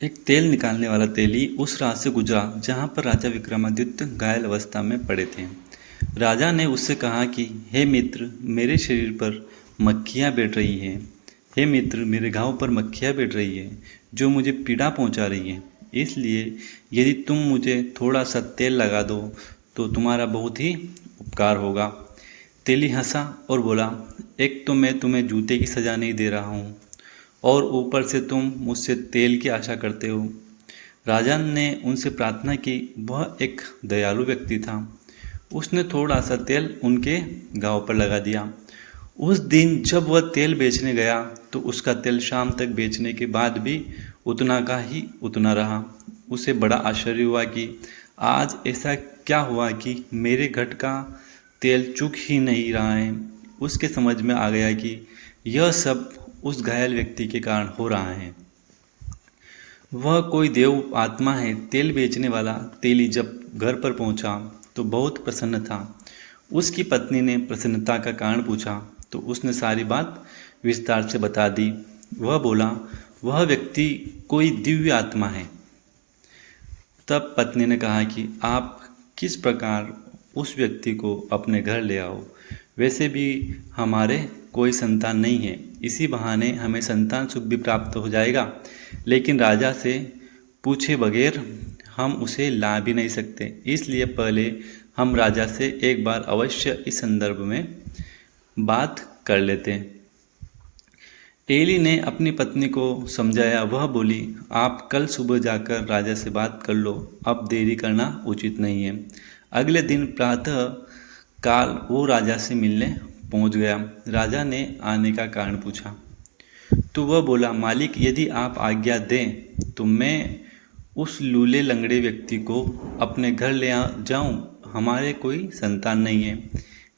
एक तेल निकालने वाला तेली उस रात से गुजरा जहाँ पर राजा विक्रमादित्य घायल अवस्था में पड़े थे। राजा ने उससे कहा कि हे मित्र, मेरे शरीर पर मक्खियाँ बैठ रही हैं। हे मित्र, मेरे घाव पर मक्खियाँ बैठ रही हैं जो मुझे पीड़ा पहुँचा रही हैं। इसलिए यदि तुम मुझे थोड़ा सा तेल लगा दो तो तुम्हारा बहुत ही उपकार होगा। तेली हंसा और बोला, एक तो मैं तुम्हें जूते की सज़ा नहीं दे रहा हूँ और ऊपर से तुम मुझसे तेल की आशा करते हो। राजा ने उनसे प्रार्थना की। वह एक दयालु व्यक्ति था। उसने थोड़ा सा तेल उनके घाव पर लगा दिया। उस दिन जब वह तेल बेचने गया तो उसका तेल शाम तक बेचने के बाद भी उतना का ही उतना रहा। उसे बड़ा आश्चर्य हुआ कि आज ऐसा क्या हुआ कि मेरे घट का तेल चुक ही नहीं रहा है। उसके समझ में आ गया कि यह सब उस घायल व्यक्ति के कारण हो रहा है। वह कोई देव आत्मा है। तेल बेचने वाला तेली जब घर पर पहुंचा तो बहुत प्रसन्न था। उसकी पत्नी ने प्रसन्नता का कारण पूछा तो उसने सारी बात विस्तार से बता दी। वह बोला, वह व्यक्ति कोई दिव्य आत्मा है। तब पत्नी ने कहा कि आप किस प्रकार उस व्यक्ति को अपने घर ले आओ। वैसे भी हमारे कोई संतान नहीं है, इसी बहाने हमें संतान सुख भी प्राप्त हो जाएगा। लेकिन राजा से पूछे बगैर हम उसे ला भी नहीं सकते। इसलिए पहले हम राजा से एक बार अवश्य इस संदर्भ में बात कर लेते हैं। एली ने अपनी पत्नी को समझाया। वह बोली, आप कल सुबह जाकर राजा से बात कर लो, अब देरी करना उचित नहीं है। अगले दिन प्रातः काल वो राजा से मिलने पहुंच गया। राजा ने आने का कारण पूछा तो वह बोला, मालिक, यदि आप आज्ञा दें तो मैं उस लूले लंगड़े व्यक्ति को अपने घर ले जाऊं। हमारे कोई संतान नहीं है,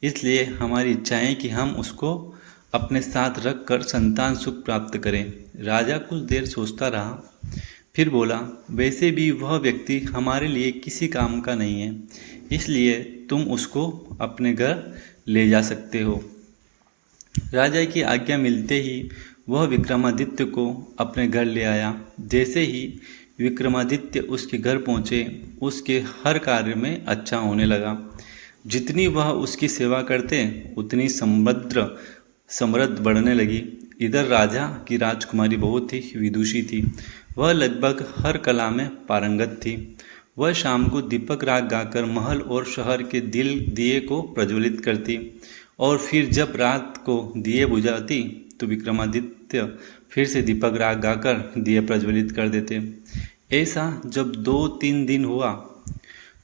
इसलिए हमारी इच्छा है कि हम उसको अपने साथ रख कर संतान सुख प्राप्त करें। राजा कुछ देर सोचता रहा, फिर बोला, वैसे भी वह व्यक्ति हमारे लिए किसी काम का नहीं है, इसलिए तुम उसको अपने घर ले जा सकते हो। राजा की आज्ञा मिलते ही वह विक्रमादित्य को अपने घर ले आया। जैसे ही विक्रमादित्य उसके घर पहुँचे, उसके हर कार्य में अच्छा होने लगा। जितनी वह उसकी सेवा करते उतनी समृद्ध बढ़ने लगी। इधर राजा की राजकुमारी बहुत ही विदुषी थी। वह लगभग हर कला में पारंगत थी। वह शाम को दीपक राग गाकर महल और शहर के दिए को प्रज्वलित करती और फिर जब रात को दिए बुझाती तो विक्रमादित्य फिर से दीपक राग गाकर दिए प्रज्वलित कर देते। ऐसा जब 2-3 दिन हुआ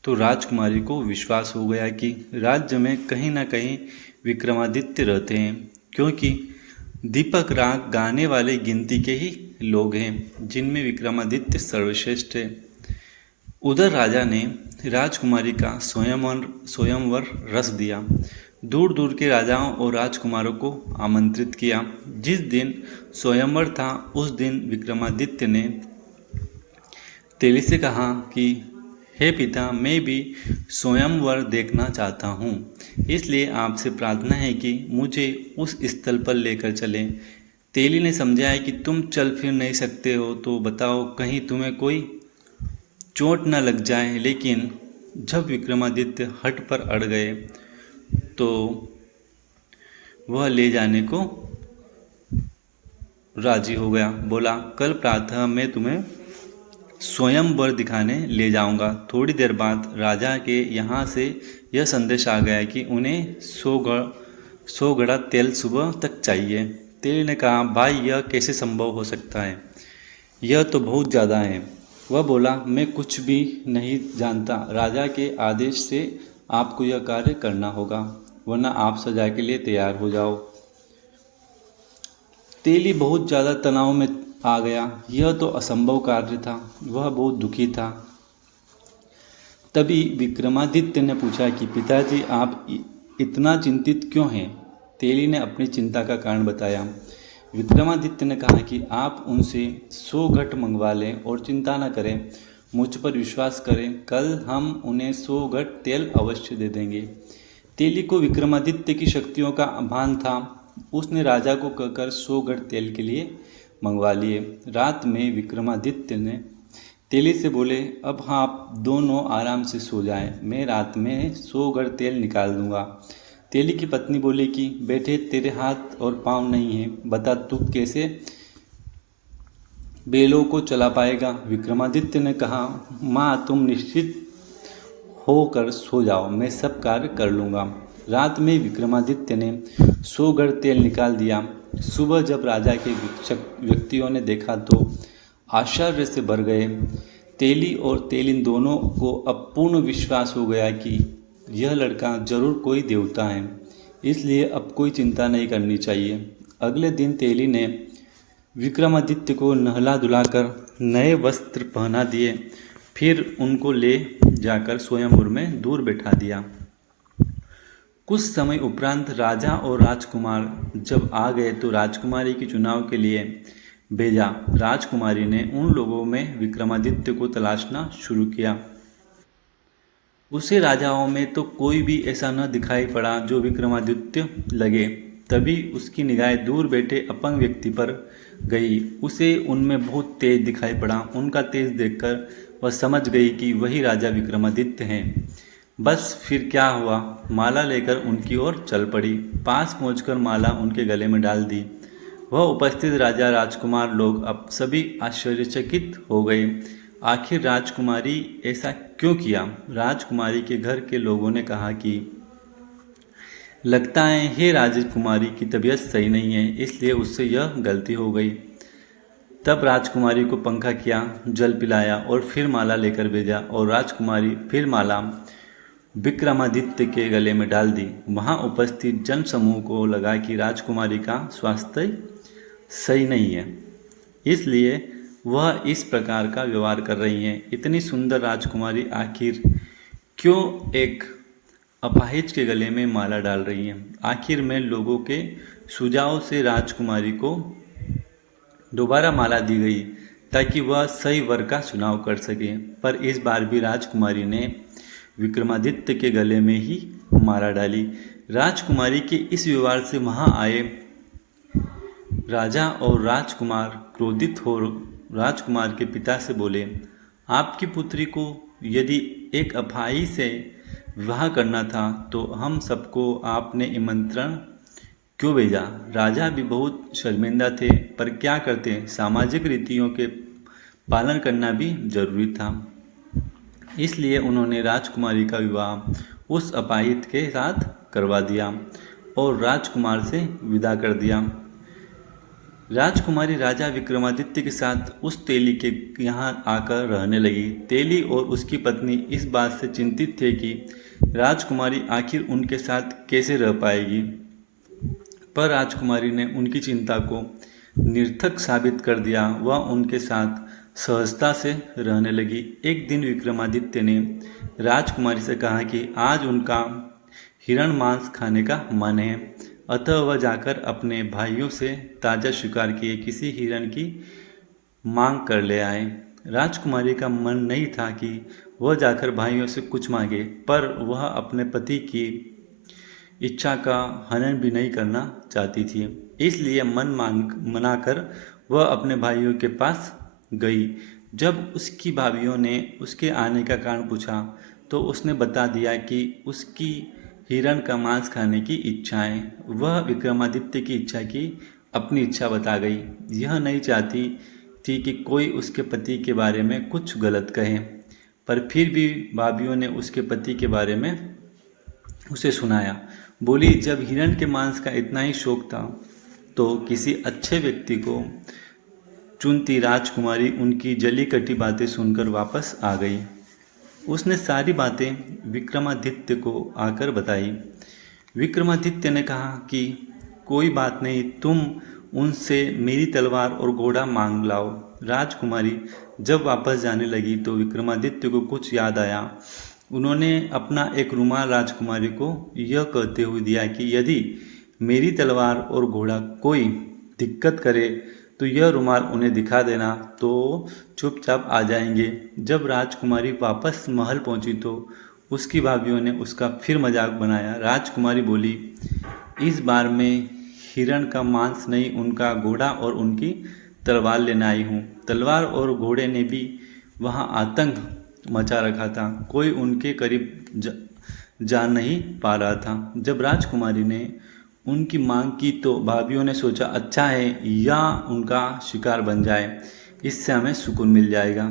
तो राजकुमारी को विश्वास हो गया कि राज्य में कहीं ना कहीं विक्रमादित्य रहते हैं, क्योंकि दीपक राग गाने वाले गिनती के ही लोग हैं जिनमें विक्रमादित्य सर्वश्रेष्ठ है। उधर राजा ने राजकुमारी का स्वयंवर रच दिया। दूर दूर के राजाओं और राजकुमारों को आमंत्रित किया। जिस दिन स्वयंवर था उस दिन विक्रमादित्य ने तेली से कहा कि हे पिता, मैं भी स्वयंवर देखना चाहता हूँ, इसलिए आपसे प्रार्थना है कि मुझे उस स्थल पर लेकर चलें। तेली ने समझाया कि तुम चल फिर नहीं सकते हो तो बताओ, कहीं तुम्हें कोई चोट न लग जाए। लेकिन जब विक्रमादित्य हट पर अड़ गए तो वह ले जाने को राजी हो गया। बोला, कल प्रातः मैं तुम्हें स्वयंवर दिखाने ले जाऊंगा। थोड़ी देर बाद राजा के यहाँ से यह संदेश आ गया कि उन्हें 100 घड़ा तेल सुबह तक चाहिए। तेली ने कहा, भाई, यह कैसे संभव हो सकता है? यह तो बहुत ज़्यादा है। वह बोला, मैं कुछ भी नहीं जानता। राजा के आदेश से आपको यह कार्य करना होगा, वरना आप सजा के लिए तैयार हो जाओ। तेली बहुत ज़्यादा तनाव में आ गया। यह तो असंभव कार्य था। वह बहुत दुखी था। तभी विक्रमादित्य ने पूछा कि पिताजी, आप इतना चिंतित क्यों हैं? तेली ने अपनी चिंता का कारण बताया। विक्रमादित्य ने कहा कि आप उनसे 100 घट मंगवा लें और चिंता न करें, मुझ पर विश्वास करें, कल हम उन्हें 100 घट तेल अवश्य दे देंगे। तेली को विक्रमादित्य की शक्तियों का भान था। उसने राजा को कहकर 100 घट तेल के लिए मंगवा लिए। रात में विक्रमादित्य ने तेली से बोले, अब हाँ आप दोनों आराम से सो जाएं, मैं रात में 100 गड़ तेल निकाल दूंगा। तेली की पत्नी बोली कि बेटे तेरे हाथ और पाँव नहीं है, बता तू कैसे बेलों को चला पाएगा। विक्रमादित्य ने कहा, माँ तुम निश्चित होकर सो जाओ, मैं सब कार्य कर लूँगा। रात में विक्रमादित्य ने 100 गड़ तेल निकाल दिया। सुबह जब राजा के व्यक्तियों ने देखा तो आश्चर्य से भर गए। तेली और तेलिन दोनों को अब पूर्ण विश्वास हो गया कि यह लड़का जरूर कोई देवता है, इसलिए अब कोई चिंता नहीं करनी चाहिए। अगले दिन तेली ने विक्रमादित्य को नहला धुलाकर नए वस्त्र पहना दिए, फिर उनको ले जाकर स्वयंवर में दूर बैठा दिया। कुछ समय उपरांत राजा और राजकुमार जब आ गए तो राजकुमारी के चुनाव के लिए भेजा। राजकुमारी ने उन लोगों में विक्रमादित्य को तलाशना शुरू किया। उसे राजाओं में तो कोई भी ऐसा न दिखाई पड़ा जो विक्रमादित्य लगे। तभी उसकी निगाहें दूर बैठे अपंग व्यक्ति पर गई। उसे उनमें बहुत तेज दिखाई पड़ा। उनका तेज देखकर वह समझ गई कि वही राजा विक्रमादित्य हैं। बस फिर क्या हुआ, माला लेकर उनकी ओर चल पड़ी। पास पहुंचकर माला उनके गले में डाल दी। वह उपस्थित राजा राजकुमार लोग अब सभी आश्चर्यचकित हो गए। आखिर राजकुमारी ऐसा क्यों किया? राजकुमारी के घर के लोगों ने कहा कि लगता है राजकुमारी की तबीयत सही नहीं है, इसलिए उससे यह गलती हो गई। तब राजकुमारी को पंखा किया, जल पिलाया और फिर माला लेकर भेजा और राजकुमारी फिर माला विक्रमादित्य के गले में डाल दी। वहां उपस्थित जन समूह को लगा कि राजकुमारी का स्वास्थ्य सही नहीं है, इसलिए वह इस प्रकार का व्यवहार कर रही हैं। इतनी सुंदर राजकुमारी आखिर क्यों एक अपाहिज के गले में माला डाल रही है? आखिर में लोगों के सुझाव से राजकुमारी को दोबारा माला दी गई ताकि वह सही वर का चुनाव कर सके, पर इस बार भी राजकुमारी ने विक्रमादित्य के गले में ही माला डाली। राजकुमारी के इस व्यवहार से वहां आए राजा और राजकुमार क्रोधित हो राजकुमार के पिता से बोले, आपकी पुत्री को यदि एक अपाही से विवाह करना था तो हम सबको आपने निमंत्रण क्यों भेजा? राजा भी बहुत शर्मिंदा थे, पर क्या करते, सामाजिक रीतियों के पालन करना भी जरूरी था। इसलिए उन्होंने राजकुमारी का विवाह उस अपाहिज के साथ करवा दिया और राजकुमार से विदा कर दिया। राजकुमारी राजा विक्रमादित्य के साथ उस तेली के यहाँ आकर रहने लगी। तेली और उसकी पत्नी इस बात से चिंतित थे कि राजकुमारी आखिर उनके साथ कैसे रह पाएगी, पर राजकुमारी ने उनकी चिंता को निरर्थक साबित कर दिया। वह उनके साथ सहजता से रहने लगी। एक दिन विक्रमादित्य ने राजकुमारी से कहा कि आज उनका हिरण मांस खाने का मन है, अतः वह जाकर अपने भाइयों से ताज़ा शिकार किए किसी हिरण की मांग कर ले आए। राजकुमारी का मन नहीं था कि वह जाकर भाइयों से कुछ मांगे, पर वह अपने पति की इच्छा का हनन भी नहीं करना चाहती थी। इसलिए मनाकर वह अपने भाइयों के पास गई। जब उसकी भाभियों ने उसके आने का कारण पूछा तो उसने बता दिया कि उसकी हिरण का मांस खाने की इच्छा है। वह विक्रमादित्य की इच्छा की अपनी इच्छा बता गई। यह नहीं चाहती थी कि कोई उसके पति के बारे में कुछ गलत कहे, पर फिर भी भाभियों ने उसके पति के बारे में उसे सुनाया। बोली, जब हिरण के मांस का इतना ही शौक था तो किसी अच्छे व्यक्ति को चुनती राजकुमारी उनकी जली कटी बातें सुनकर वापस आ गई। उसने सारी बातें विक्रमादित्य को आकर बताई। विक्रमादित्य ने कहा कि कोई बात नहीं, तुम उनसे मेरी तलवार और घोड़ा मांग लाओ। राजकुमारी जब वापस जाने लगी तो विक्रमादित्य को कुछ याद आया। उन्होंने अपना एक रुमाल राजकुमारी को यह कहते हुए दिया कि यदि मेरी तलवार और घोड़ा कोई दिक्कत करे तो यह रुमाल उन्हें दिखा देना, तो चुपचाप आ जाएंगे। जब राजकुमारी वापस महल पहुंची तो उसकी भाभियों ने उसका फिर मजाक बनाया। राजकुमारी बोली, इस बार में हिरण का मांस नहीं, उनका घोड़ा और उनकी तलवार लेने आई हूँ। तलवार और घोड़े ने भी वहाँ आतंक मचा रखा था। कोई उनके करीब जा नहीं पा रहा था। जब राजकुमारी ने उनकी मांग की तो भाभियों ने सोचा अच्छा है या उनका शिकार बन जाए, इससे हमें सुकून मिल जाएगा।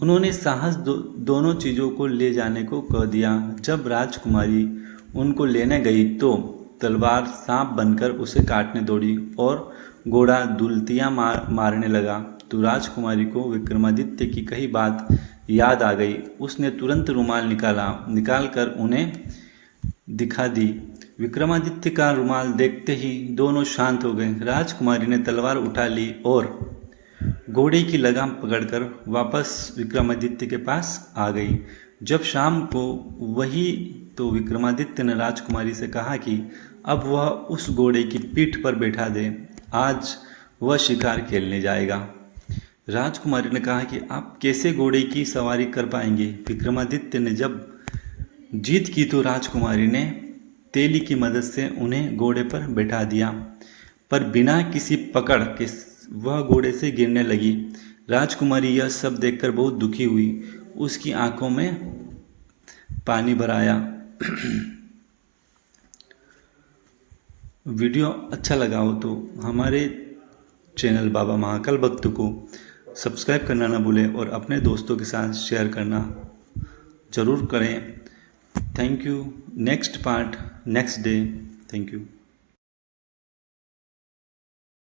उन्होंने साहस दोनों चीज़ों को ले जाने को कह दिया। जब राजकुमारी उनको लेने गई तो तलवार सांप बनकर उसे काटने दौड़ी और घोड़ा दुलतियाँ मारने लगा। तो राजकुमारी को विक्रमादित्य की कही बात याद आ गई। उसने तुरंत रुमाल निकाल कर उन्हें दिखा दी। विक्रमादित्य का रुमाल देखते ही दोनों शांत हो गए। राजकुमारी ने तलवार उठा ली और घोड़े की लगाम पकड़कर वापस विक्रमादित्य के पास आ गई। जब शाम को वही तो विक्रमादित्य ने राजकुमारी से कहा कि अब वह उस घोड़े की पीठ पर बैठा दे, आज वह शिकार खेलने जाएगा। राजकुमारी ने कहा कि आप कैसे घोड़े की सवारी कर पाएंगे। विक्रमादित्य ने जब जीत की तो राजकुमारी ने तेली की मदद से उन्हें घोड़े पर बैठा दिया, पर बिना किसी पकड़ के वह घोड़े से गिरने लगी। राजकुमारी यह सब देखकर बहुत दुखी हुई। उसकी आंखों में पानी भर आया। वीडियो अच्छा लगा हो तो हमारे चैनल बाबा महाकाल भक्त को सब्सक्राइब करना ना भूलें और अपने दोस्तों के साथ शेयर करना ज़रूर करें। Thank you. Next part next day. Thank you.